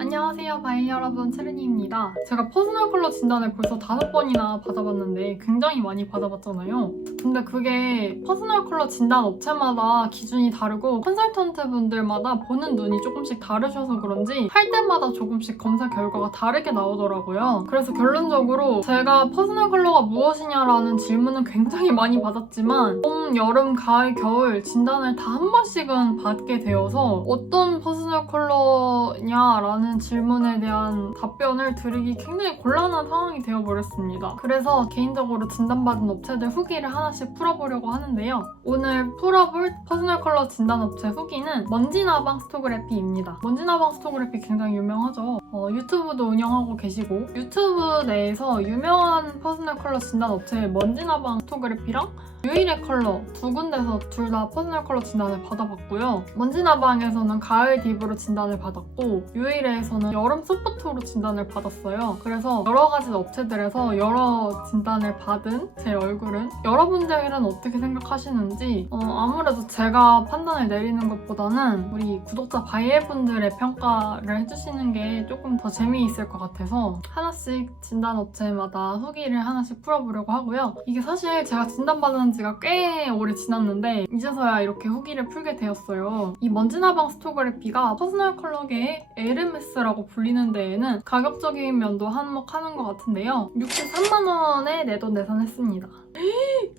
안녕하세요, 바이 여러분, 체르니입니다. 제가 퍼스널 컬러 진단을 벌써 5번이나 받아봤는데 굉장히 많이 받아봤잖아요. 근데 그게 퍼스널 컬러 진단 업체마다 기준이 다르고 컨설턴트 분들마다 보는 눈이 조금씩 다르셔서 그런지 할 때마다 조금씩 검사 결과가 다르게 나오더라고요. 그래서 결론적으로 제가 퍼스널 컬러가 무엇이냐라는 질문은 굉장히 많이 받았지만 봄, 여름, 가을, 겨울 진단을 다 한 번씩은 받게 되어서 어떤 퍼스널 컬러냐라는 질문에 대한 답변을 드리기 굉장히 곤란한 상황이 되어버렸습니다. 그래서 개인적으로 진단받은 업체들 후기를 하나씩 풀어보려고 하는데요. 오늘 풀어볼 퍼스널 컬러 진단 업체 후기는 먼지나방 스토그래피입니다. 먼지나방 스토그래피 굉장히 유명하죠. 유튜브도 운영하고 계시고 유튜브 내에서 유명한 퍼스널 컬러 진단 업체의 먼지나방 스토그래피랑 유일의 컬러 두 군데서 둘 다 퍼스널 컬러 진단을 받아봤고요. 먼지나방에서는 가을 딥으로 진단을 받았고 유일에서는 여름 소프트로 진단을 받았어요. 그래서 여러 가지 업체들에서 여러 진단을 받은 제 얼굴은 여러분들은 어떻게 생각하시는지 아무래도 제가 판단을 내리는 것보다는 우리 구독자 바이애분들의 평가를 해주시는 게 조금 더 재미있을 것 같아서 하나씩 진단 업체마다 후기를 하나씩 풀어보려고 하고요. 이게 사실 제가 진단받은 지가 꽤 오래 지났는데 이제서야 이렇게 후기를 풀게 되었어요. 이 먼지나방 스토그래피가 퍼스널 컬러계의 에르메스라고 불리는 데에는 가격적인 면도 한몫하는 것 같은데요. 63만원에 내돈내산했습니다.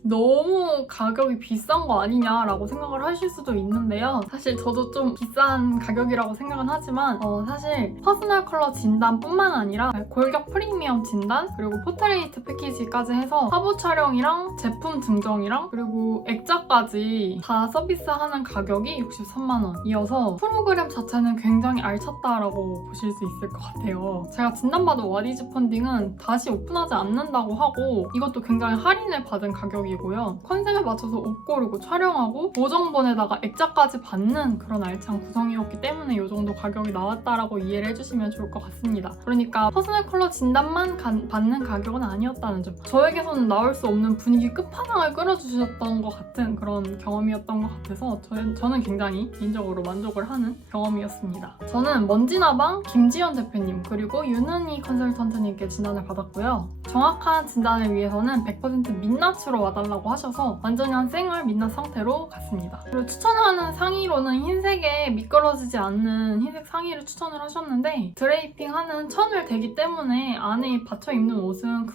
너무 가격이 비싼 거 아니냐라고 생각을 하실 수도 있는데요. 사실 저도 좀 비싼 가격이라고 생각은 하지만 사실 퍼스널 컬러 진단뿐만 아니라 골격 프리미엄 진단 그리고 포트레이트 패키지까지 해서 화보 촬영이랑 제품 증정이랑 그리고 액자까지 다 서비스하는 가격이 63만원이어서 프로그램 자체는 굉장히 알찼다라고 보실 수 있을 것 같아요. 제가 진단받은 와디즈 펀딩은 다시 오픈하지 않는다고 하고 이것도 굉장히 할인을 받은 가격이고요. 컨셉에 맞춰서 옷 고르고 촬영하고 보정본에다가 액자까지 받는 그런 알찬 구성이었기 때문에 이 정도 가격이 나왔다라고 이해를 해주시면 좋을 것 같습니다. 그러니까 퍼스널 컬러 진단만 받는 가격은 아니었다는 점. 저에게서는 나올 수 없는 분위기 끝판왕을 끌어주셨던 것 같은 그런 경험이었던 것 같아서 저는 굉장히 개인적으로 만족을 하는 경험이었습니다. 저는 먼지나방 김지연 대표님 그리고 윤은희 컨설턴트님께 진단을 받았고요. 정확한 진단을 위해서는 100% 민낯으로 와달라고 하셔서 완전히 생얼 민낯 상태로 갔습니다. 그리고 추천하는 상의로는 흰색에 미끄러지지 않는 흰색 상의를 추천을 하셨는데 드레이핑하는 천을 대기 때문에 안에 받쳐 입는 옷은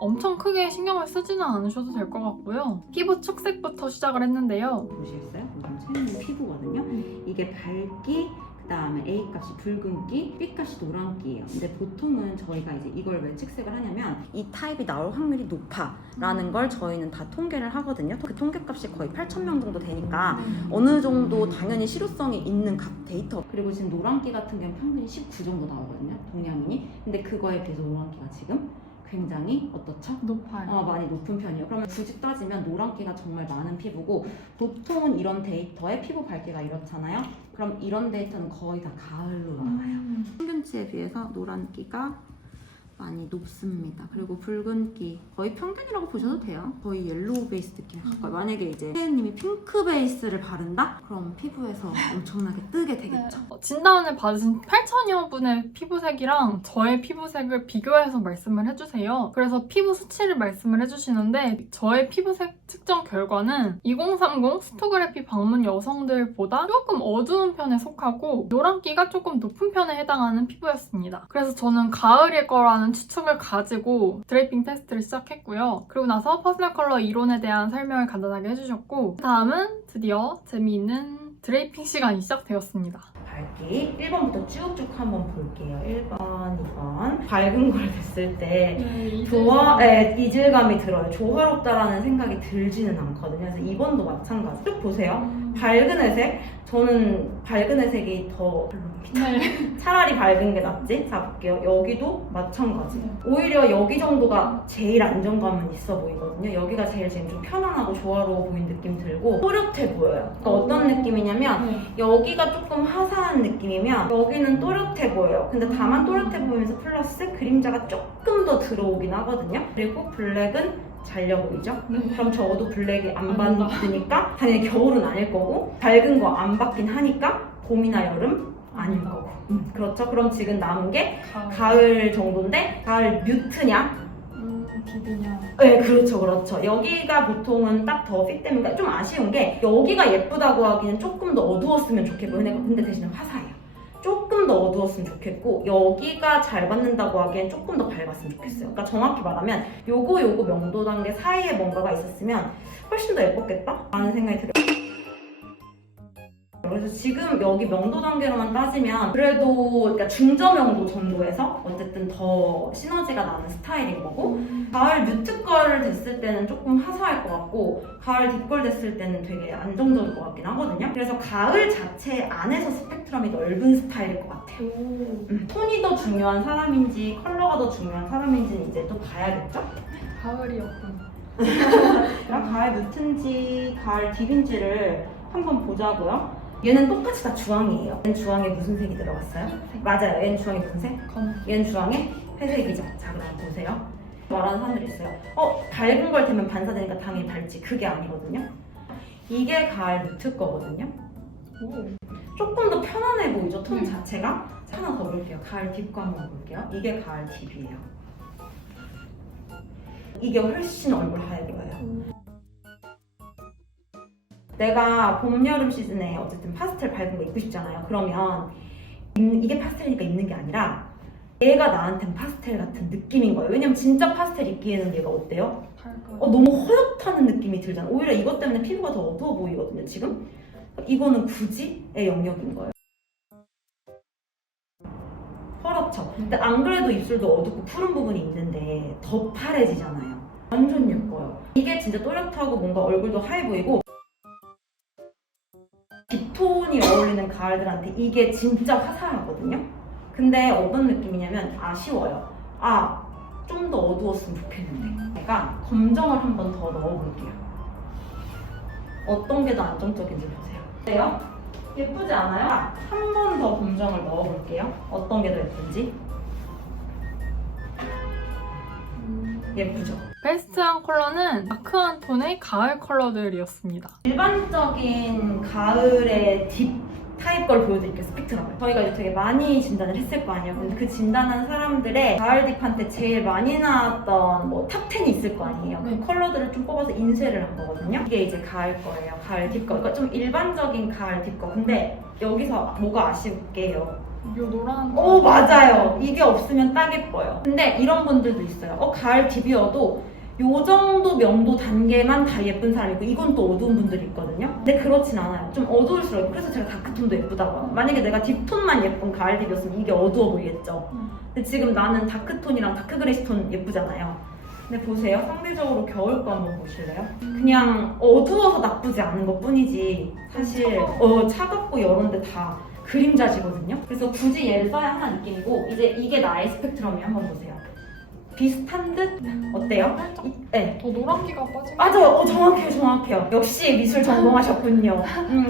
엄청 크게 신경을 쓰지는 않으셔도 될 것 같고요. 피부 축색부터 시작을 했는데요. 보시겠어요? 이건 채은이 피부거든요. 이게 밝기 그다음에 A값이 붉은기, B값이 노란기예요. 근데 보통은 저희가 이제 이걸 왜 측색을 하냐면 이 타입이 나올 확률이 높아라는 걸 저희는 다 통계를 하거든요. 그 통계값이 거의 8,000명 정도 되니까 어느 정도 당연히 실효성이 있는 각 데이터. 그리고 지금 노란기 같은 경우는 평균이 19 정도 나오거든요. 동양인이. 근데 그거에 비해서 노란기가 지금 굉장히 어떻죠? 높아요. 많이 높은 편이에요. 그러면 굳이 따지면 노란기가 정말 많은 피부고 보통은 이런 데이터에 피부 밝기가 이렇잖아요. 그럼 이런 데이터는 거의 다 가을로 나와요. 평균치에 비해서 노란기가 많이 높습니다. 그리고 붉은기 거의 평균이라고 보셔도 돼요. 거의 옐로우 베이스 느낌에 가까워요. 만약에 이제 채은님이 핑크 베이스를 바른다? 그럼 피부에서 엄청나게 뜨게 되겠죠. 진단을 받으신 8,000여 분의 피부색이랑 저의 피부색을 비교해서 말씀을 해주세요. 그래서 피부 수치를 말씀을 해주시는데 저의 피부색 측정 결과는 2030 스토그래피 방문 여성들보다 조금 어두운 편에 속하고 노란기가 조금 높은 편에 해당하는 피부였습니다. 그래서 저는 가을일 거라는 추측을 가지고 드레이핑 테스트를 시작했고요. 그리고 나서 퍼스널 컬러 이론에 대한 설명을 간단하게 해주셨고 다음은 드디어 재미있는 드레이핑 시간이 시작되었습니다. 밝기 1번부터 쭉쭉 한번 볼게요. 1번, 2번 밝은 걸 됐을 때 이질감이 들어요. 조화롭다라는 생각이 들지는 않거든요. 그래서 2번도 마찬가지. 쭉 보세요. 밝은 회색 저는 밝은 회색이 더 별로입니다. 차라리 밝은 게 낫지? 자 볼게요. 여기도 마찬가지. 오히려 여기 정도가 제일 안정감은 있어 보이거든요. 여기가 제일 지금 좀 편안하고 조화로워 보이는 느낌 들고 또렷해 보여요. 그러니까 어떤 느낌이냐면 여기가 조금 화사한 느낌이면 여기는 또렷해 보여요. 근데 다만 또렷해 보이면서 플러스 그림자가 조금 더 들어오긴 하거든요. 그리고 블랙은 잘려 보이죠? 네. 그럼 적어도 블랙이 안 안 받으니까 당연히 겨울은 아닐 거고 밝은 거 안 받긴 하니까 봄이나 여름 아닐 거고 그렇죠? 그럼 지금 남은 게 가을 정도인데 가을 뮤트냐? 비비냐. 네, 그렇죠. 여기가 보통은 딱 더 핏되면 좀 아쉬운 게 여기가 예쁘다고 하기는 조금 더 어두웠으면 좋겠고 근데 대신에 화사해요. 조금 더 어두웠으면 좋겠고 여기가 잘 받는다고 하기엔 조금 더 밝았으면 좋겠어요. 그러니까 정확히 말하면 요거 명도 단계 사이에 뭔가가 있었으면 훨씬 더 예뻤겠다? 라는 생각이 들어요. 그래서 지금 여기 명도 단계로만 따지면 그래도 그러니까 중저명도 정도에서 어쨌든 더 시너지가 나는 스타일인 거고 가을 뮤트 걸 됐을 때는 조금 화사할 것 같고 가을 딥걸 됐을 때는 되게 안정적일 것 같긴 하거든요. 그래서 가을 자체 안에서 스펙트럼이 넓은 스타일일 것 같아요. 톤이 더 중요한 사람인지 컬러가 더 중요한 사람인지는 이제 또 봐야겠죠? 가을이었군. 그럼 가을 뮤트인지 가을 딥인지를 한번 보자고요. 얘는 똑같이 다 주황이에요. 얘는 주황에 무슨 색이 들어갔어요? 맞아요. 얘는 주황에 무슨 색? 검. 얘는 주황에 회색이죠. 자, 그럼 보세요. 말하는 사람들이 있어요. 밝은 걸 되면 반사되니까 당연히 밝지. 그게 아니거든요. 이게 가을 뮤트 거거든요. 조금 더 편안해 보이죠? 톤 자체가? 자, 하나 더 볼게요. 가을 딥거 한번 볼게요. 이게 가을 딥이에요. 이게 훨씬 얼굴 하얘 보여요. 내가 봄, 여름 시즌에 어쨌든 파스텔 밝은 거 입고 싶잖아요. 그러면 이게 파스텔이니까 입는 게 아니라 얘가 나한텐 파스텔 같은 느낌인 거예요. 왜냐면 진짜 파스텔 입기에는 얘가 어때요? 너무 허옇다는 느낌이 들잖아. 오히려 이것 때문에 피부가 더 어두워 보이거든요, 지금. 이거는 굳이의 영역인 거예요. 허렇죠. 근데 안 그래도 입술도 어둡고 푸른 부분이 있는데 더 파래지잖아요. 완전 예뻐요. 이게 진짜 또렷하고 뭔가 얼굴도 하얘 보이고 딥톤이 어울리는 가을들한테 이게 진짜 화사하거든요. 근데 어떤 느낌이냐면 아쉬워요. 좀 더 어두웠으면 좋겠는데 제가 검정을 한 번 더 넣어볼게요. 어떤 게 더 안정적인지 보세요. 어때요? 예쁘지 않아요? 한 번 더 검정을 넣어볼게요. 어떤 게 더 예쁜지. 예쁘죠? 베스트한 컬러는 다크한 톤의 가을 컬러들이었습니다. 일반적인 가을의 딥 타입 걸 보여드릴게요. 스펙트럼을. 저희가 이제 되게 많이 진단을 했을 거 아니에요. 근데 그 진단한 사람들의 가을 딥한테 제일 많이 나왔던 뭐 탑 10이 있을 거 아니에요. 그 컬러들을 좀 뽑아서 인쇄를 한 거거든요. 이게 이제 가을 거예요. 가을 딥 거. 그러니까 좀 일반적인 가을 딥 거. 근데 여기서 뭐가 아쉽게요. 이 노란. 맞아요. 이게 없으면 딱 예뻐요. 근데 이런 분들도 있어요. 가을 딥이어도 요 정도 명도 단계만 다 예쁜 사람이 있고 이건 또 어두운 분들이 있거든요. 근데 그렇진 않아요. 좀 어두울수록 예뻐요. 그래서 제가 다크톤도 예쁘다고 해요. 만약에 내가 딥톤만 예쁜 가을 딥이었으면 이게 어두워 보이겠죠. 근데 지금 나는 다크톤이랑 다크그레이스톤 예쁘잖아요. 근데 보세요. 상대적으로 겨울 거 한번 보실래요? 그냥 어두워서 나쁘지 않은 것 뿐이지 사실 차갑고 이런데 다 그림자지거든요. 그래서 굳이 얘를 써야 하나 느낌이고 이제 이게 나의 스펙트럼이 한번 보세요. 비슷한 듯? 어때요? 네. 더 노란기가 빠진 맞아요. 정확해요. 역시 미술 전공하셨군요.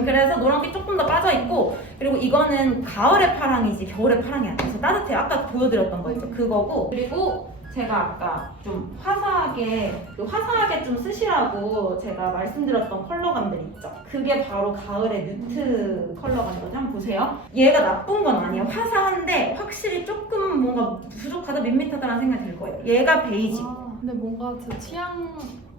그래서 노란기 조금 더 빠져있고 그리고 이거는 가을의 파랑이지 겨울의 파랑이 아니에요. 그래서 따뜻해요. 아까 보여드렸던 거 있죠? 그거고 그리고 제가 아까 좀 화사하게 좀 쓰시라고 제가 말씀드렸던 컬러감들 있죠? 그게 바로 가을의 뮤트 컬러감이거든요. 한번 보세요. 얘가 나쁜 건 아니에요. 화사한데 확실히 조금 뭔가 부족하다, 밋밋하다라는 생각이 들 거예요. 얘가 베이직. 근데 뭔가 제 취향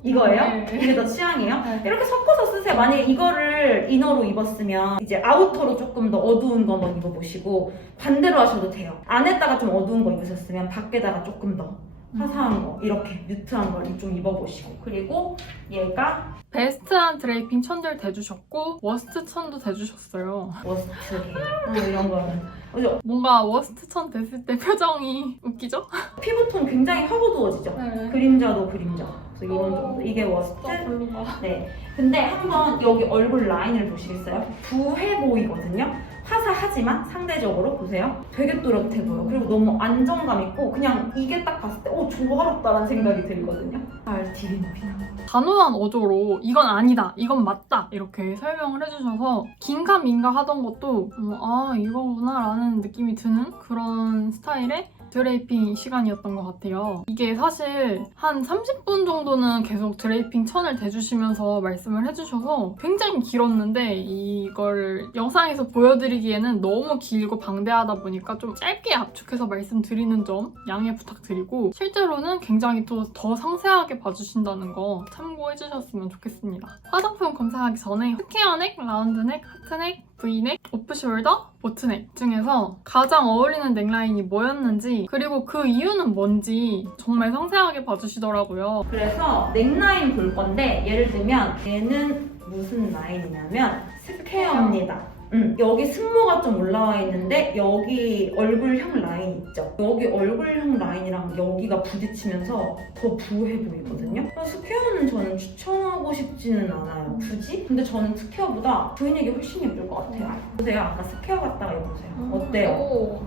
이거예요? 네. 이게 더 취향이에요? 네. 이렇게 섞어서 쓰세요. 만약에 이거를 이너로 입었으면 이제 아우터로 조금 더 어두운 거 한번 입어보시고 반대로 하셔도 돼요. 안에다가 좀 어두운 거 입으셨으면 밖에다가 조금 더 화사한 거 이렇게 뮤트한 걸 좀 입어보시고 그리고 얘가 베스트한 드레이핑 천들 대주셨고 워스트 천도 대주셨어요. 워스트 이런 거는 그죠? 뭔가 워스트 천 됐을 때 표정이 웃기죠? 피부톤 굉장히 확 어두워지죠? 네. 그림자도 그림자 그래서 이런 정도 이게 워스트 별로가. 네. 근데 한번 여기 얼굴 라인을 보시겠어요? 부해 보이거든요? 화사하지만 상대적으로 보세요. 되게 또렷해 보여. 그리고 너무 안정감 있고 그냥 이게 딱 봤을 때 조화롭다라는 생각이 들거든요. 딥입니다. 단호한 어조로 이건 아니다, 이건 맞다 이렇게 설명을 해주셔서 긴가민가 하던 것도 이거구나 라는 느낌이 드는 그런 스타일의 드레이핑 시간이었던 것 같아요. 이게 사실 한 30분 정도는 계속 드레이핑 천을 대주시면서 말씀을 해주셔서 굉장히 길었는데 이걸 영상에서 보여드리기에는 너무 길고 방대하다 보니까 좀 짧게 압축해서 말씀드리는 점 양해 부탁드리고 실제로는 굉장히 또 더 상세하게 봐주신다는 거 참고해주셨으면 좋겠습니다. 화장품 검사하기 전에 스퀘어넥, 라운드넥, 하트넥, V넥, 오프숄더, 보트넥 중에서 가장 어울리는 넥라인이 뭐였는지 그리고 그 이유는 뭔지 정말 상세하게 봐주시더라고요. 그래서 넥라인 볼 건데 예를 들면 얘는 무슨 라인이냐면 스퀘어입니다. 여기 승모가 좀 올라와 있는데 여기 얼굴형 라인 있죠? 여기 얼굴형 라인이랑 여기가 부딪히면서 더 부해 보이거든요? 스퀘어는 저는 추천하고 싶지는 않아요. 굳이? 근데 저는 스퀘어보다 V넥이 훨씬 예쁠 것 같아요. 보세요. 아까 스퀘어 갔다가 입어보세요. 어때요? 오.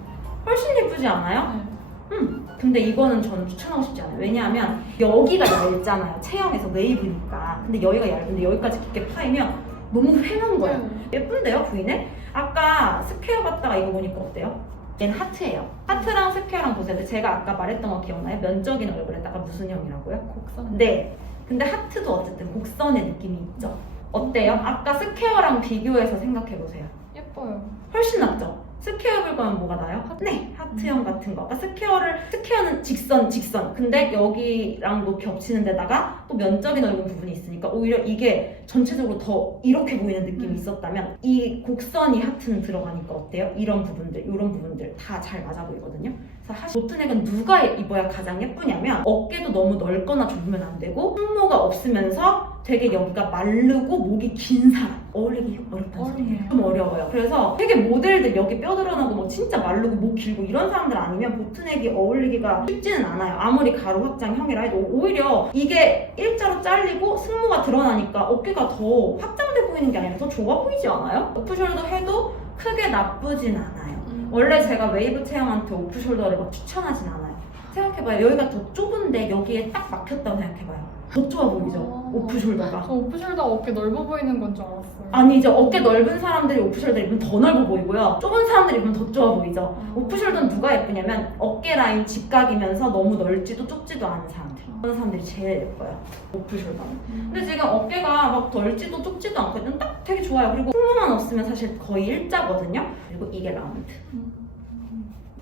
훨씬 예쁘지 않아요? 네. 근데 이거는 저는 추천하고 싶지 않아요. 왜냐하면 여기가 얇잖아요. 체형에서 웨이브니까. 근데 여기가 얇은데 여기까지 깊게 파이면 너무 휑한 거예요. 예쁜데요, V넥? 아까 스퀘어 갔다가 이거 보니까 어때요? 얘는 하트예요. 하트랑 스퀘어랑 보세요. 근데 제가 아까 말했던 거 기억나요? 면적인 얼굴에다가 무슨 형이라고요? 곡선. 네. 근데 하트도 어쨌든 곡선의 느낌이 있죠. 어때요? 아까 스퀘어랑 비교해서 생각해보세요. 예뻐요. 훨씬 낫죠? 스퀘어 볼 거면 뭐가 나요? 네, 하트형 같은 거. 아까 스퀘어는 직선. 근데 여기랑도 겹치는 데다가 또 면적인 얼굴 부분이 있으니까 오히려 이게 전체적으로 더 이렇게 보이는 느낌이 있었다면 이 곡선이 하트는 들어가니까 어때요? 이런 부분들 다 잘 맞아 보이거든요. 그래서 사실 보트넥은 누가 입어야 가장 예쁘냐면 어깨도 너무 넓거나 좁으면 안 되고 승모가 없으면서 되게 여기가 마르고 목이 긴 사람 어울리기 어렵다는 소리예요. 좀 어려워요. 그래서 되게 모델들 여기 뼈 드러나고 뭐 진짜 마르고 목 길고 이런 사람들 아니면 보트넥이 어울리기가 쉽지는 않아요. 아무리 가로 확장형이라 해도 오히려 이게 일자로 잘리고 승모가 드러나니까 어깨가 더 확장돼 보이는 게 아니라 더 좁아 보이지 않아요? 오프숄더 해도 크게 나쁘진 않아요. 원래 제가 웨이브 체형한테 오프숄더를 막 추천하진 않아요. 생각해봐요. 여기가 더 좁은데 여기에 딱 막혔다고 생각해봐요. 더 좁아 보이죠? 오프숄더가. 저 오프숄더 어깨 넓어 보이는 건 줄 알았어요. 아니죠. 어깨 넓은 사람들이 오프숄더 입으면 더 넓어 보이고요. 좁은 사람들이 입으면 더 좁아 보이죠. 오프숄더는 누가 예쁘냐면 어깨 라인 직각이면서 너무 넓지도 좁지도 않은 사람들. 그런 사람들이 제일 예뻐요. 오프숄더는. 근데 지금 어깨가 막 넓지도 좁지도 않거든요. 딱 되게 좋아요. 그리고 승모만 없으면 사실 거의 일자거든요. 그리고 이게 라운드.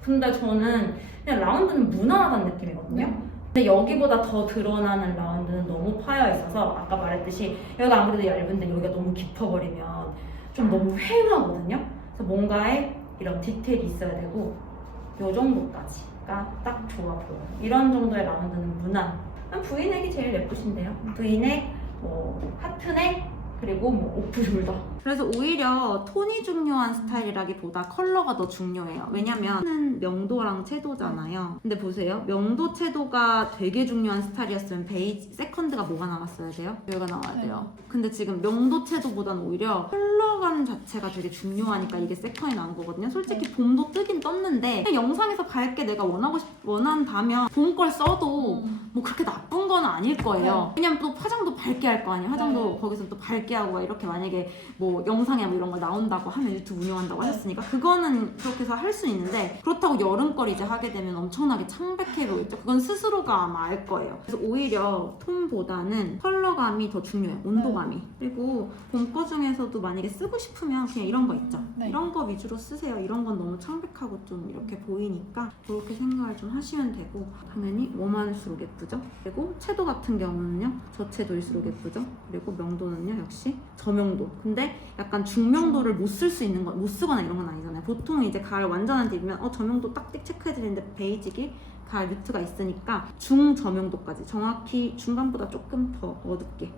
근데 저는 그냥 라운드는 무난하다는 느낌이거든요. 근데 여기보다 더 드러나는 라운드는 너무 파여 있어서 아까 말했듯이 여기가 아무래도 얇은데 여기가 너무 깊어버리면 좀 너무 휑하거든요. 그래서 뭔가에 이런 디테일이 있어야 되고 요 정도까지가 딱 좋아 보여요. 이런 정도의 라운드는 무난. V넥이 제일 예쁘신데요. V넥, 뭐 하트넥, 그리고 뭐 오프숄더. 그래서 오히려 톤이 중요한 스타일이라기보다 컬러가 더 중요해요. 왜냐면 명도랑 채도잖아요. 근데 보세요. 명도 채도가 되게 중요한 스타일이었으면 베이지, 세컨드가 뭐가 나왔어야 돼요? 여기가 나와야 돼요. 근데 지금 명도 채도보다는 오히려 컬러감 자체가 되게 중요하니까 이게 세컨이 나온 거거든요. 솔직히 봄도 뜨긴 떴는데 그냥 영상에서 밝게 내가 원한다면 봄 걸 써도 뭐 그렇게 나쁜 건 아닐 거예요. 왜냐면 또 화장도 밝게 할 거 아니에요. 화장도 거기서 또 밝게 하고 이렇게 만약에 뭐 영상에 뭐 이런 거 나온다고 하면 유튜브 운영한다고 하셨으니까 그거는 그렇게 해서 할 수 있는데 그렇다고 여름걸 이제 하게 되면 엄청나게 창백해 보이죠. 그건 스스로가 아마 알 거예요. 그래서 오히려 톤보다는 컬러감이 더 중요해요. 온도감이. 그리고 봄 거 중에서도 만약에 쓰고 싶으면 그냥 이런 거 있죠. 이런 거 위주로 쓰세요. 이런 건 너무 창백하고 좀 이렇게 보이니까 그렇게 생각을 좀 하시면 되고 당연히 웜할수록 예쁘죠. 그리고 채도 같은 경우는요. 저채도일수록 예쁘죠. 그리고 명도는요. 역시 저명도. 근데 약간 중명도를 못 쓸 수 있는 건 못 쓰거나 이런 건 아니잖아요. 보통 이제 가을 완전한데 입으면 저명도 딱 체크해드리는데 베이직이 가을 뮤트가 있으니까 중저명도까지 정확히 중간보다 조금 더 어둡게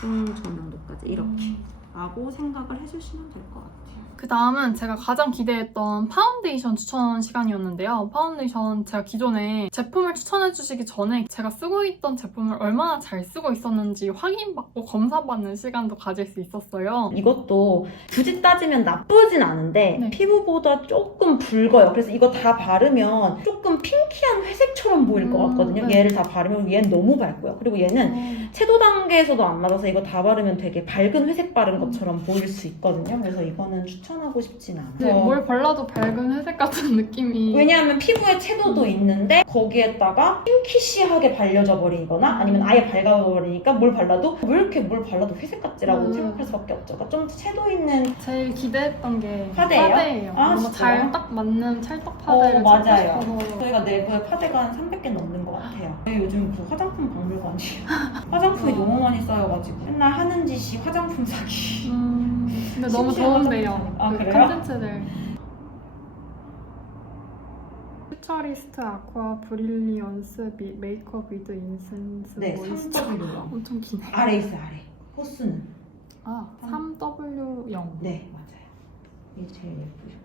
중저명도까지 이렇게 라고 생각을 해주시면 될 것 같아요. 그 다음은 제가 가장 기대했던 파운데이션 추천 시간이었는데요. 파운데이션 제가 기존에 제품을 추천해주시기 전에 제가 쓰고 있던 제품을 얼마나 잘 쓰고 있었는지 확인받고 검사받는 시간도 가질 수 있었어요. 이것도 굳이 따지면 나쁘진 않은데 네. 피부보다 조금 붉어요. 그래서 이거 다 바르면 조금 핑키한 회색처럼 보일 것 같거든요. 네. 얘를 다 바르면 얘는 너무 밝고요. 그리고 얘는 채도 단계에서도 안 맞아서 이거 다 바르면 되게 밝은 회색 바른 것처럼 보일 수 있거든요. 그래서 이거는 추천하고 싶진 않아요. 네, 뭘 발라도 밝은 회색 같은 느낌이. 왜냐하면 피부에 채도도 있는데 거기에다가 핑키시하게 발려져 버리거나 아니면 아예 밝아버리니까 뭘 발라도 왜 이렇게 뭘 발라도 회색 같지라고 생각할 수밖에 없죠. 그러니까 좀 채도 있는 제일 기대했던 게 파데예요? 파데예요. 아, 너무 진짜요? 잘 딱 맞는 찰떡 파데를 찾고 맞아요. 싶어서. 저희가 내부에 파데가 한 300개 넘는 것 같아요. 요즘 그 화장품 박물관이에요. 화장품이 너무 많이 쌓여가지고 맨날 하는 짓이 화장품 사기. 근데 너무 심심한 좋은데요. 화장품. 아, 그 그래요? 컨텐츠들. 퓨처리스트 아쿠아 브릴리언스 메이크업 위드 인센스 네, 모이스처. 3W요. 엄청 기네. 아래 있어요, 아래. 호수는. 아, 3W0. 네, 맞아요. 이게 제일 예쁘죠.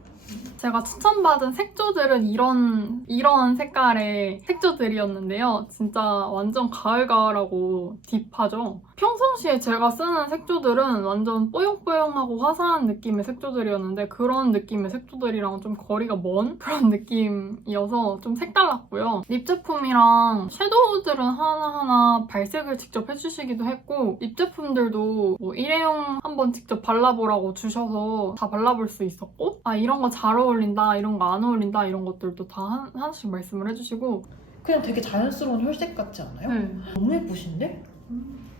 제가 추천받은 색조들은 이런 색깔의 색조들이었는데요. 진짜 완전 가을가을하고 딥하죠. 평상시에 제가 쓰는 색조들은 완전 뽀용뽀용하고 화사한 느낌의 색조들이었는데 그런 느낌의 색조들이랑 좀 거리가 먼 그런 느낌이어서 좀 색달랐고요. 립 제품이랑 섀도우들은 하나하나 발색을 직접 해주시기도 했고 립 제품들도 뭐 일회용 한번 직접 발라보라고 주셔서 다 발라볼 수 있었고 아 이런 거 잘 어울린다 이런 거 안 어울린다 이런 것들도 다 하나씩 말씀을 해주시고 그냥 되게 자연스러운 혈색 같지 않아요? 네. 너무 예쁘신데?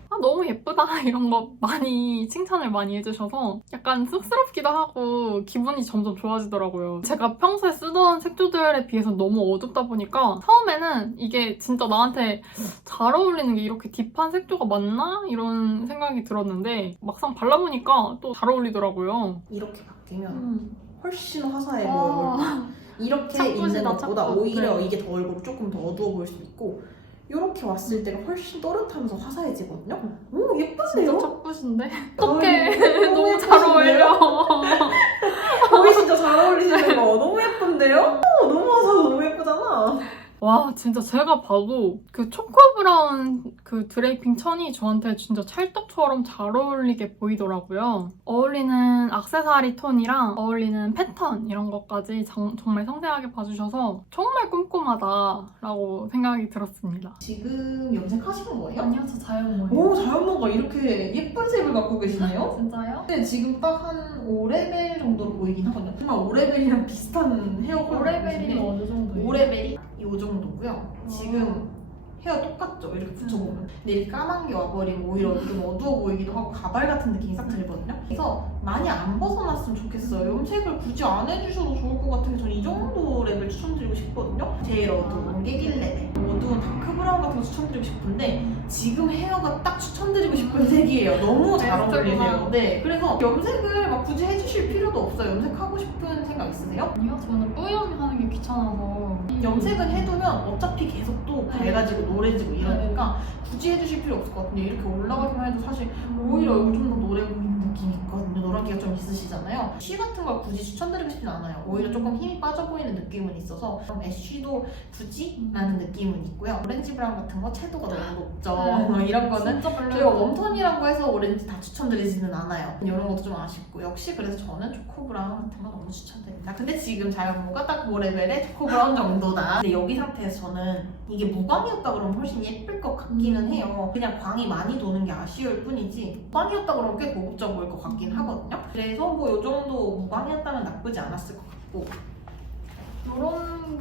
아, 너무 예쁘다 이런 거 많이 칭찬을 많이 해주셔서 약간 쑥스럽기도 하고 기분이 점점 좋아지더라고요. 제가 평소에 쓰던 색조들에 비해서 너무 어둡다 보니까 처음에는 이게 진짜 나한테 잘 어울리는 게 이렇게 딥한 색조가 맞나? 이런 생각이 들었는데 막상 발라보니까 또 잘 어울리더라고요. 이렇게 바뀌면 훨씬 화사해 보여요. 아, 이렇게 착붙이다, 있는 것보다 착붙. 오히려 네. 이게 더 얼굴 조금 더 어두워 보일 수도 있고 이렇게 왔을 때가 훨씬 또렷하면서 화사해지거든요. 오 진짜 예쁘세요? 착붙인데? 너무 어떡해 너무 잘 어울려. 거의 진짜 잘 어울리시는 거 너무 예쁜데요? 너무 화사하고 너무 예쁘잖아. 와 진짜 제가 봐도 그 초코 브라운 그 드레이핑 천이 저한테 진짜 찰떡처럼 잘 어울리게 보이더라고요. 어울리는 액세서리 톤이랑 어울리는 패턴 이런 것까지 정말 상세하게 봐주셔서 정말 꼼꼼하다라고 생각이 들었습니다. 지금 염색하시는 거예요? 아니요 저 자연모예요. 오 자연모가 이렇게 예쁜 색을 갖고 계시네요? 진짜요? 근데 지금 딱 한 5레벨 정도로 보이긴 하거든요. 정말 5레벨이랑 비슷한 헤어 컬러 어느 정도예요? 5레벨이 이 정도고요. 지금 헤어 똑같죠? 이렇게 붙여보면. 근데 이렇게 까만 게 와버리면 오히려 좀 어두워 보이기도 하고 가발 같은 느낌이 싹 들거든요. 그래서 많이 안 벗어났으면 좋겠어요. 염색을 굳이 안 해주셔도 좋을 것 같은 게 저는 이 정도 레벨 추천드리고 싶거든요. 제일 어두운 게 1레벨. 어두운 다크 브라운 같은 거 추천드리고 싶은데 지금 헤어가 딱 추천드리고 싶은 색이에요. 너무 잘 어울리세요. 네. 그래서 염색을 막 굳이 해주실 필요도 없어요. 염색하고 싶은 생각 있으세요? 아니요 저는 뿌염하는 게 귀찮아서 염색은 해두면 어차피 계속 또 밝아지고 노래지고 이러니까 굳이 해주실 필요 없을 것 같은데 이렇게 올라가기만 해도 사실 오히려 얼굴 좀 더 노래 보이는 느낌이 있거든요. 노란기가 좀 있으시잖아요. 쉬 같은 걸 굳이 추천드리고 싶진 않아요. 오히려 조금 힘이 빠져 보이는 느낌은 있어서 애쉬도 굳이? 라는 느낌은 있고요. 오렌지 브라운 같은 거 채도가 너무 높죠. 뭐 이런 거는 진짜 별로예요. 저희가 웜톤이라고 해서 오렌지 다 추천드리지는 않아요. 이런 것도 좀 아쉽고 역시 그래서 저는 초코 브라운 같은 거 너무 추천드립니다. 근데 지금 자연모가 딱 그 레벨의 초코 브라운 정도다. 근데 여기 상태에서 저는 이게 무광이었다 그러면 훨씬 예쁠 것 같기는 해요. 그냥 광이 많이 도는 게 아쉬울 뿐이지 무광이었다 그러면 꽤 고급져 보일 것 같긴 하거든요. 그래서 뭐 이 정도 무광이었다면 나쁘지 않았을 것 같고 요런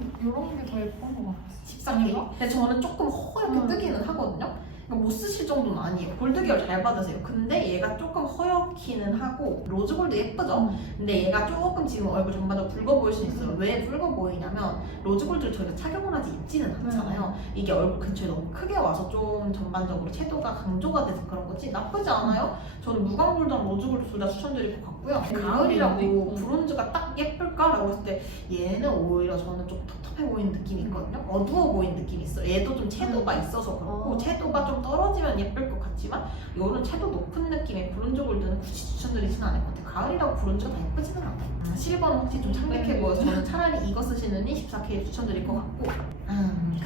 게 더 예쁜 것 같아요. 14K. 근데 저는 조금 허옇게 뜨기는 하거든요. 그러니까 못 쓰실 정도는 아니에요. 골드 계열 잘 받으세요. 근데 얘가 조금 허옇기는 하고 로즈 골드 예쁘죠? 근데 얘가 조금 지금 얼굴 전반적으로 붉어 보일 수 있어요. 왜 붉어 보이냐면 로즈 골드를 저희가 착용을 하지 입지는 않잖아요. 이게 얼굴 근처에 너무 크게 와서 좀 전반적으로 채도가 강조가 돼서 그런 거지 나쁘지 않아요. 저는 무광 골드랑 로즈 골드 둘 다 추천드릴 것 같고요. 가을이라고 브론즈가 딱 예쁠까라고 했을 때 얘는 오히려 저는 좀 텁텁해 보이는 느낌이 있거든요. 어두워 보이는 느낌이 있어요. 얘도 좀 채도가 있어서 그렇고 채도가 좀 떨어지면 예쁠 것 같지만 이런 채도 높은 느낌의 브론즈 골드는 굳이 추천드리지는 않을 것 같아요. 가을이라고 브론즈가 다 예쁘지는 않아요. 실버는 혹시 좀 창백해 보여서 저는 차라리 이거 쓰시느니 14K 추천드릴 것 같고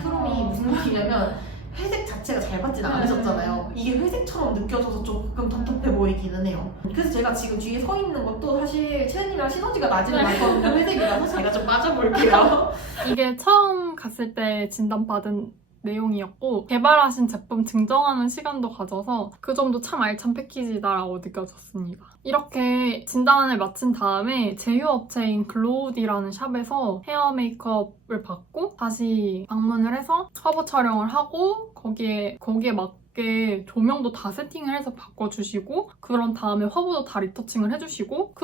크롬이 무슨 느낌이냐면 회색 자체가 잘 받진 않으셨잖아요. 이게 회색처럼 느껴져서 조금 텁텁해 보이기는 해요. 그래서 제가 지금 뒤에 서 있는 것도 사실 채은이랑 시너지가 나지는 않거든요. 회색이라서 제가 좀 빠져볼게요. 이게 처음 갔을 때 진단받은 내용이었고 개발하신 제품 증정하는 시간도 가져서 그 점도 참 알찬 패키지다라고 느껴졌습니다. 이렇게 진단을 마친 다음에 제휴업체인 글로우디라는 샵에서 헤어 메이크업을 받고 다시 방문을 해서 화보 촬영을 하고 거기에 맞게 조명도 다 세팅을 해서 바꿔주시고 그런 다음에 화보도 다 리터칭을 해주시고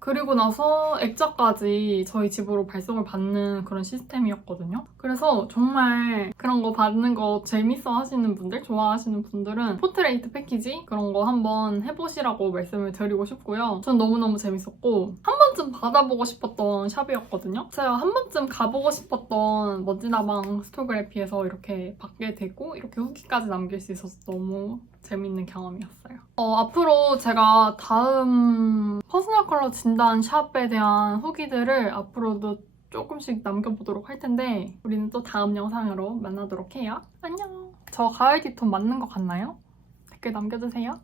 그리고 나서 액자까지 저희 집으로 발송을 받는 그런 시스템이었거든요. 그래서 정말 그런 거 받는 거 재밌어 하시는 분들, 좋아하시는 분들은 포트레이트 패키지 그런 거 한번 해보시라고 말씀을 드리고 싶고요. 전 너무너무 재밌었고 한 번쯤 받아보고 싶었던 샵이었거든요. 제가 한 번쯤 가보고 싶었던 먼지나방 스토그래피에서 이렇게 받게 되고 이렇게 후기까지 남길 수 있어서 너무 재밌는 경험이었어요. 앞으로 제가 다음 퍼스널 컬러 진단 샵에 대한 후기들을 앞으로도 조금씩 남겨보도록 할 텐데 우리는 또 다음 영상으로 만나도록 해요. 안녕! 저 가을 딥톤 맞는 것 같나요? 댓글 남겨주세요.